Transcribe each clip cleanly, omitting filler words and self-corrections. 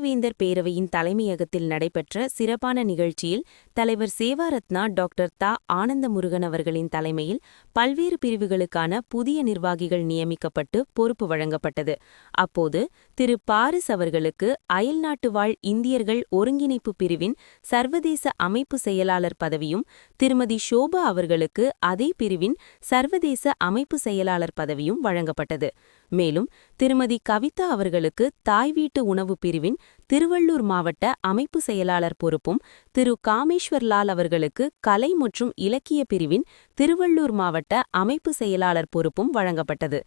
இளையவேந்தர் பேரவையின் தலைமையகத்தில் நடைபெற்ற சிறப்பான நிகழ்ச்சியில் தலைவர் சேவாரத்னா டாக்டர் தா. ஆனந்தமுருகன் அவர்களின் தலைமையில் பல்வேறு பிரிவுகளுக்கான புதிய நிர்வாகிகள் நியமிக்கப்பட்டு பொறுப்பு வழங்கப்பட்டது. அப்போது திரு பாரிஸ் அவர்களுக்கு அயல்நாட்டு வாழ் இந்தியர்கள் ஒருங்கிணைப்பு பிரிவின் சர்வதேச அமைப்பு செயலாளர் பதவியும், திருமதி ஷோபா அவர்களுக்கு அதே பிரிவின் சர்வதேச அமைப்பு செயலாளர் பதவியும் வழங்கப்பட்டது. மேலும் திருமதி கவிதா அவர்களுக்கு தாய் வீட்டு உணவு பிரிவின் திருவள்ளூர் மாவட்ட அமைப்பு செயலாளர் பொறுப்பும், திரு காமேஸ்வர்லால் அவர்களுக்கு கலை மற்றும் இலக்கிய பிரிவின் திருவள்ளூர் மாவட்ட அமைப்பு செயலாளர் பொறுப்பும் வழங்கப்பட்டது.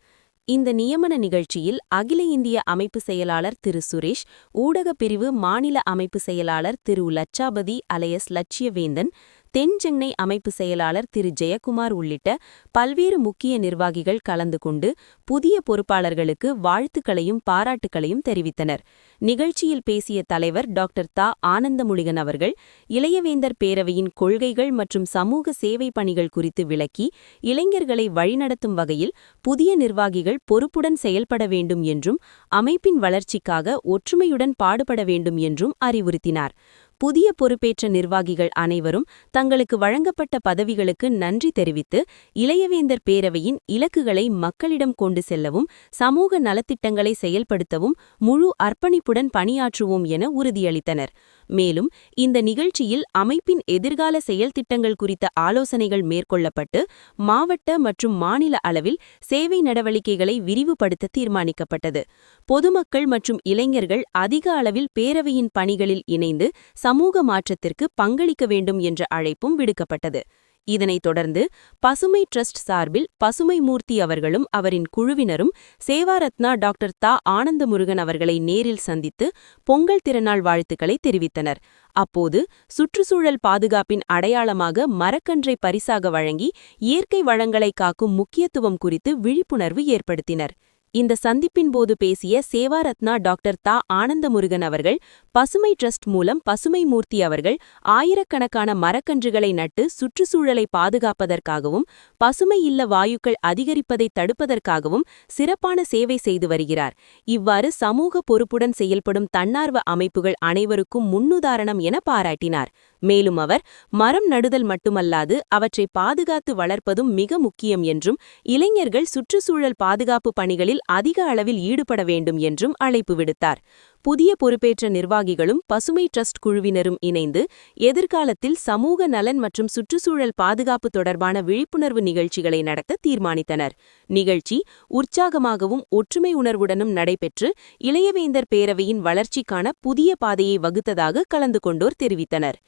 இந்த நியமன நிகழ்ச்சியில் அகில இந்திய அமைப்பு செயலாளர் திரு சுரேஷ், ஊடகப் பிரிவு மாநில அமைப்பு செயலாளர் திரு லட்சாபதி அலையஸ் லட்சியவேந்தன், தென் சென்னை அமைப்பு செயலாளர் திரு ஜெயக்குமார் உள்ளிட்ட பல்வேறு முக்கிய நிர்வாகிகள் கலந்து கொண்டு புதிய பொறுப்பாளர்களுக்கு வாழ்த்துக்களையும் பாராட்டுக்களையும் தெரிவித்தனர். நிகழ்ச்சியில் பேசிய தலைவர் டாக்டர் தா. ஆனந்தமுருகன் அவர்கள் இளையவேந்தர் பேரவையின் கொள்கைகள் மற்றும் சமூக சேவை பணிகள் குறித்து விளக்கி, இளைஞர்களை வழிநடத்தும் வகையில் புதிய நிர்வாகிகள் பொறுப்புடன் செயல்பட வேண்டும் என்றும், அமைப்பின் வளர்ச்சிக்காக ஒற்றுமையுடன் பாடுபட வேண்டும் என்றும் அறிவுறுத்தினார். புதிய பொறுப்பேற்ற நிர்வாகிகள் அனைவரும் தங்களுக்கு வழங்கப்பட்ட பதவிகளுக்கு நன்றி தெரிவித்து, இளையவேந்தர் பேரவையின் இலக்குகளை மக்களிடம் கொண்டு செல்லவும், சமூக நலத்திட்டங்களை செயல்படுத்தவும் முழு அர்ப்பணிப்புடன் பணியாற்றுவோம் என உறுதியளித்தனர். மேலும் இந்த நிகழ்ச்சியில் அமைப்பின் எதிர்கால செயல்திட்டங்கள் குறித்த ஆலோசனைகள் மேற்கொள்ளப்பட்டு, மாவட்ட மற்றும் மாநில அளவில் சேவை நடவடிக்கைகளை விரிவுபடுத்த தீர்மானிக்கப்பட்டது. பொதுமக்கள் மற்றும் இளைஞர்கள் அதிக அளவில் பேரவையின் பணிகளில் இணைந்து சமூக மாற்றத்திற்கு பங்களிக்க வேண்டும் என்ற அழைப்பும் விடுக்கப்பட்டது. இதனைத் தொடர்ந்து பசுமை ட்ரஸ்ட் சார்பில் பசுமை மூர்த்தி அவர்களும் அவரின் குழுவினரும் சேவாரத்னா டாக்டர் தா. ஆனந்தமுருகன் அவர்களை நேரில் சந்தித்து பொங்கல் திருநாள் வாழ்த்துக்களை தெரிவித்தனர். அப்போது சுற்றுச்சூழல் பாதுகாப்பின் அடையாளமாக மரக்கன்றை பரிசாக வழங்கி இயற்கை வளங்களை காக்கும் முக்கியத்துவம் குறித்து விழிப்புணர்வு ஏற்படுத்தினர். இந்த சந்திப்பின் போது பேசிய சேவாரத்னா டாக்டர் தா. ஆனந்தமுருகன் அவர்கள், பசுமை ட்ரஸ்ட் மூலம் பசுமை மூர்த்தி அவர்கள் ஆயிரக்கணக்கான மரக்கன்றுகளை நட்டு சுற்றுச்சூழலை பாதுகாப்பதற்காகவும், பசுமை இல்ல வாயுக்கள் அதிகரிப்பதை தடுப்பதற்காகவும் சிறப்பான சேவை செய்து வருகிறார். இவ்வாறு சமூக பொறுப்புடன் செயல்படும் தன்னார்வ அமைப்புகள் அனைவருக்கும் முன்னுதாரணம் என பாராட்டினார். மேலும் அவர், மரம் நடுதல் மட்டுமல்லாது அவற்றை பாதுகாத்து வளர்ப்பதும் மிக முக்கியம் என்றும், இளைஞர்கள் சுற்றுச்சூழல் பாதுகாப்பு பணிகளில் அதிக அளவில் ஈடுபட வேண்டும் என்றும் அழைப்பு விடுத்தார். புதிய பொறுப்பேற்ற நிர்வாகிகளும் பசுமை ட்ரஸ்ட் குழுவினரும் இணைந்து எதிர்காலத்தில் சமூக நலன் மற்றும் சுற்றுச்சூழல் பாதுகாப்பு தொடர்பான விழிப்புணர்வு நிகழ்ச்சிகளை நடத்த தீர்மானித்தனர். நிகழ்ச்சி உற்சாகமாகவும் ஒற்றுமை உணர்வுடனும் நடைபெற்று இளையவேந்தர் பேரவையின் வளர்ச்சிக்கான புதிய பாதையை வகுத்ததாக கலந்து கொண்டோர் தெரிவித்தனர்.